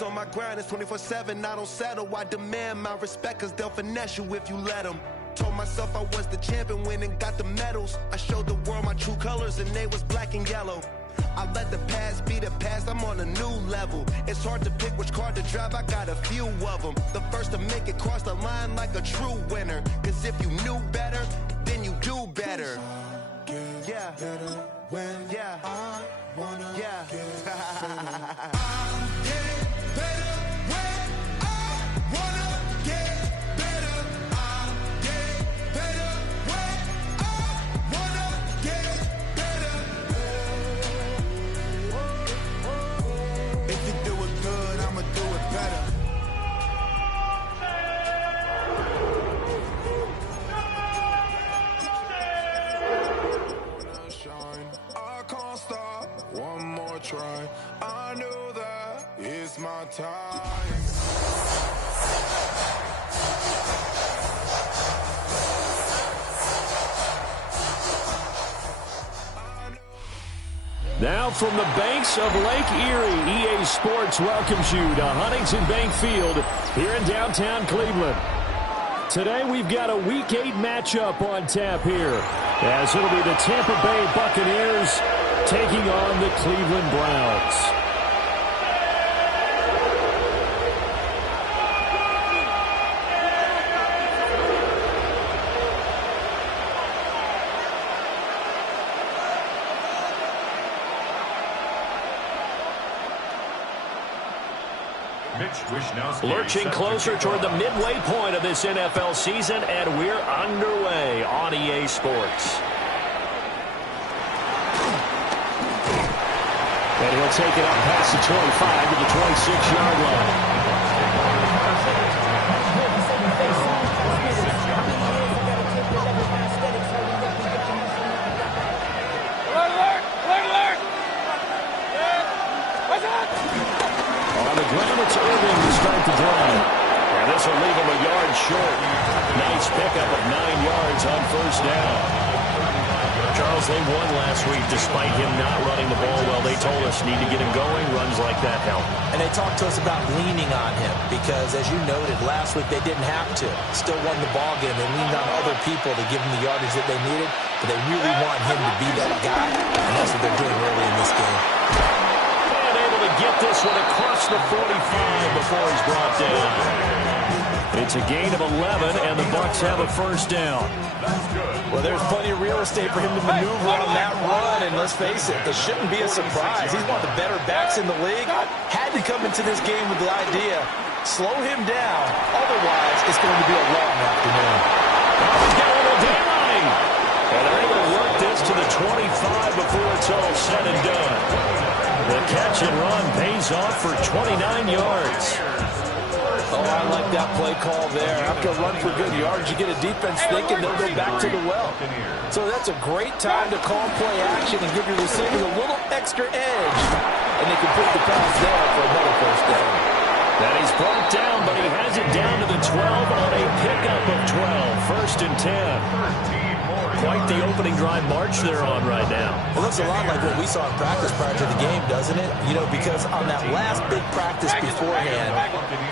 always on my grind, it's 24/7, I don't settle. I demand my respect, cause they'll finesse you if you let them. Told myself I was the champion, went and got the medals. I showed the world my true colors and they was black and yellow. I let the past be the past, I'm on a new level. It's hard to pick which car to drive, I got a few of them. The first to make it cross the line like a true winner. Cause if you knew better, then you do better. Yeah, when yeah, I wanna yeah. I'll get better when I wanna get better. I'll get better when I wanna get better. If you do it good, I'ma do it better. I can't stop, one more try. I know that it's my time. Now from the banks of Lake Erie, EA Sports welcomes you to Huntington Bank Field here in downtown Cleveland. Today we've got a Week 8 matchup on tap here, as it'll be the Tampa Bay Buccaneers taking on the Cleveland Browns. Lurching closer toward the midway point of this NFL season, and we're underway on EA Sports. And he'll take it up past the 25 to the 26-yard line. On the ground, it's Irving to start the drive. And this will leave him a yard short. Nice pickup of 9 yards on first down. Charles, they won last week despite him not running the ball well. They told us need to get him going. Runs like that help. And they talked to us about leaning on him because, as you noted, last week they didn't have to. Still won the ball game. They leaned on other people to give them the yardage that they needed, but they really want him to be that guy, and that's what they're doing early in this game. And able to get this one across the 45 before he's brought down. It's a gain of 11, and the Bucs have a first down. Well, there's plenty of real estate for him to maneuver on that run, and let's face it, this shouldn't be a surprise. He's one of the better backs in the league. Had to come into this game with the idea, slow him down, otherwise it's going to be a long afternoon. He's got a little daylight, and they're able to work this to the 25 before it's all said and done. The catch and run pays off for 29 yards. Oh, I like that play call there. After a run for good yards, you get a defense thinking they'll go back to the well. So that's a great time to call play action and give your receivers a little extra edge. And they can put the pass there for another first down. That he's brought down, but he has it down to the 12 on a pickup of 12. First and 10. Quite the opening drive march they're on right now. It looks a lot like what we saw in practice prior to the game, doesn't it? You know, because on that last big practice beforehand,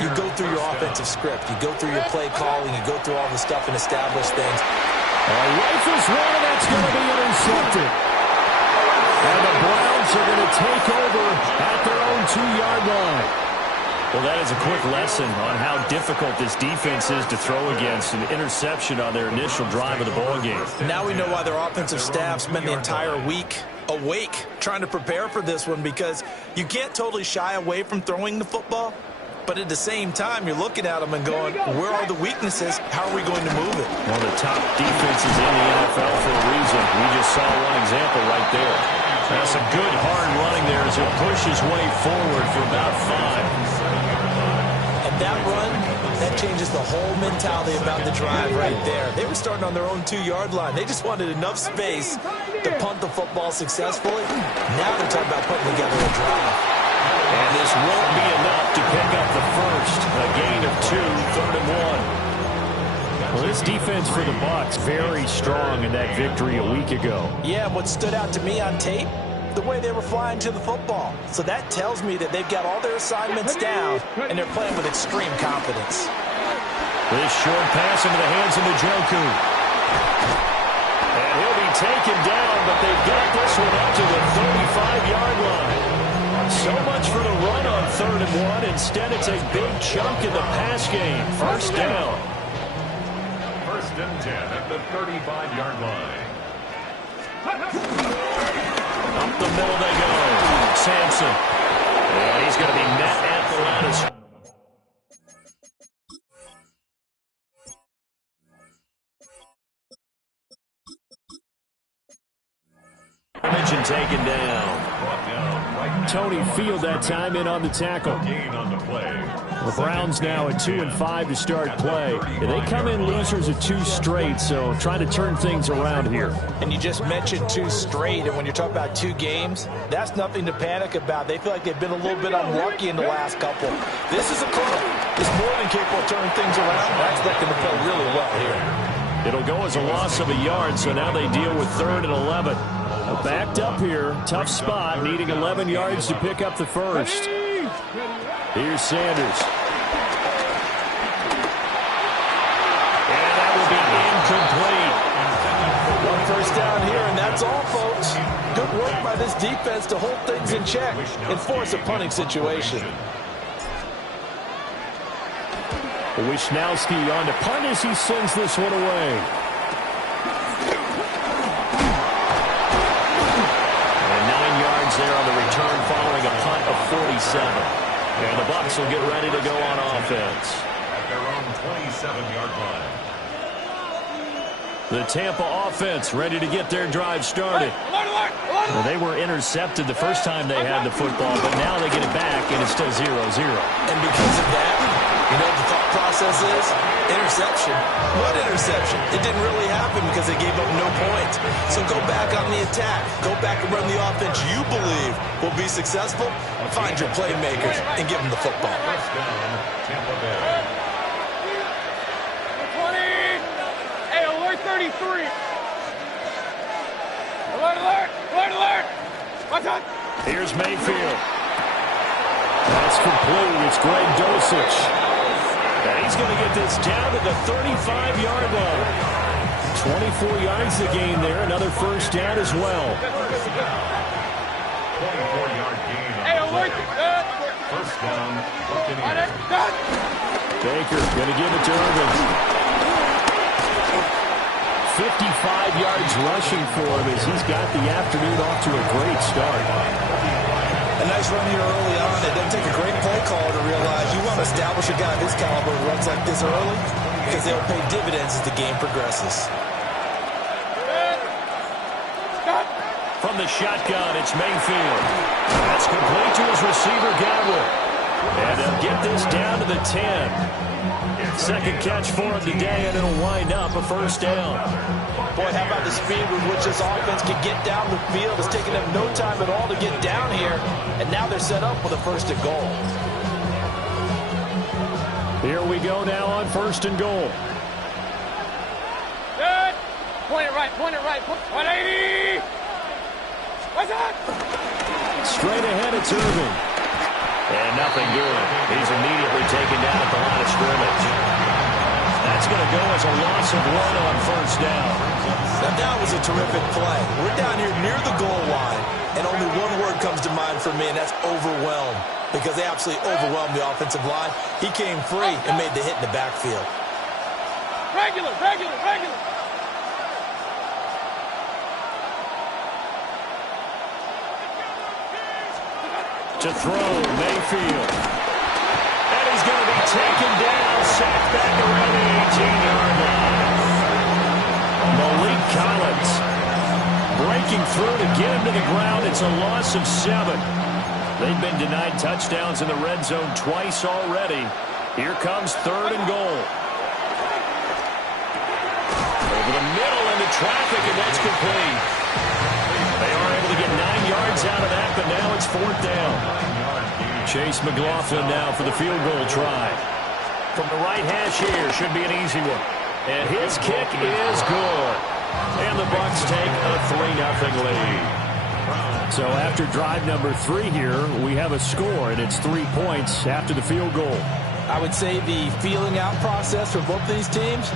you go through your offensive script. You go through your play calling. You go through all the stuff and establish things. Rifles one, and that's going to be intercepted. And the Browns are going to take over at their own 2-yard line. Well, that is a quick lesson on how difficult this defense is to throw against. An interception on their initial drive of the ballgame. Now we know why their offensive staff spent the entire week awake trying to prepare for this one, because you can't totally shy away from throwing the football, but at the same time, you're looking at them and going, where are the weaknesses? How are we going to move it? One of the top defenses in the NFL for a reason. We just saw one example right there. That's a good hard running there as he'll push his way forward for about 5. That run, that changes the whole mentality about the drive right there. They were starting on their own 2-yard line. They just wanted enough space to punt the football successfully. Now they're talking about putting together a drive. And this won't be enough to pick up the first. A gain of 2, 3rd and 1. Well, this defense for the Bucs very strong in that victory a week ago. Yeah, what stood out to me on tape, the way they were flying to the football. So that tells me that they've got all their assignments down, and they're playing with extreme confidence. This short pass into the hands of Njoku. And he'll be taken down, but they've got this one up to the 35-yard line. So much for the run on 3rd and 1. Instead, it's a big chunk in the pass game. First down. 1st and 10 at the 35-yard line. Up the middle they go. Sampson. And he's going to be met at the line of scrimmage. And taken down. Tony Field that time in on the tackle. The Browns now at 2-5 to start play. They come in losers of 2 straight, so trying to turn things around here. And you just mentioned 2 straight, and when you're talking about 2 games, that's nothing to panic about. They feel like they've been a little bit unlucky in the last couple. This is a club. It's more than capable of turning things around. That's looking to play really well here. It'll go as a loss of a yard, so now they deal with 3rd and 11. Backed up here, tough spot, needing 11 yards to pick up the first. Here's Sanders. And that will be incomplete. 1 first down here, and that's all, folks. Good work by this defense to hold things in check and force a punting situation. Wisnowski on to punt as he sends this one away. There on the return following a punt of 47. And the Bucs will get ready to go on offense. At their own 27-yard line. The Tampa offense ready to get their drive started. Well, they were intercepted the first time they had the football, but now they get it back, and it's still 0-0. And because of that, you know what the thought process is? Interception. What interception? It didn't really happen because they gave up no points. So go back on the attack. Go back and run the offense you believe will be successful. Find your playmakers and give them the football. First down, Tampa Bay. 20. Hey, alert 33. Alert, alert, alert, alert. Watch out. Here's Mayfield. That's complete. It's Greg Dulcich. And he's going to get this down to the 35-yard line. 24 yards to gain there. Another first down as well. 24-yard gain. Hey, alert. First down, Buccaneers. Baker going to give it to Irvin. 55 yards rushing for him as he's got the afternoon off to a great start. A nice run here early on. It doesn't take a great play caller to realize you want to establish a guy of his caliber who runs like this early because they'll pay dividends as the game progresses. From the shotgun, it's Mayfield. That's complete to his receiver, Godwin. And they'll get this down to the 10. Second catch for him today, and it'll wind up a first down. Boy, how about the speed with which this offense can get down the field? It's taken them no time at all to get down here, and now they're set up with a first and goal. Here we go now on 1st and goal. Good. Point it right, point it right. 180. What's that? Straight ahead, it's Irvin. And nothing good. He's immediately taken down at the line of scrimmage. That's going to go as a loss of 1 on first down. Now that was a terrific play. We're down here near the goal line, and only one word comes to mind for me, and that's overwhelmed, because they absolutely overwhelmed the offensive line. He came free and made the hit in the backfield. Regular, regular, regular. To throw, Mayfield. And he's going to be taken down, sacked back around the 18-yard line. Malik Collins breaking through to get him to the ground. It's a loss of 7. They've been denied touchdowns in the red zone twice already. Here comes 3rd and goal. Over the middle into traffic, and that's complete. They are able to get 9 yards out of that, but now it's 4th down. Chase McLaughlin now for the field goal try. From the right hash here, should be an easy one. And his kick is good. And the Bucs take a 3-0 lead. So after drive number 3 here, we have a score, and it's 3 points after the field goal. I would say the feeling out process for both of these teams,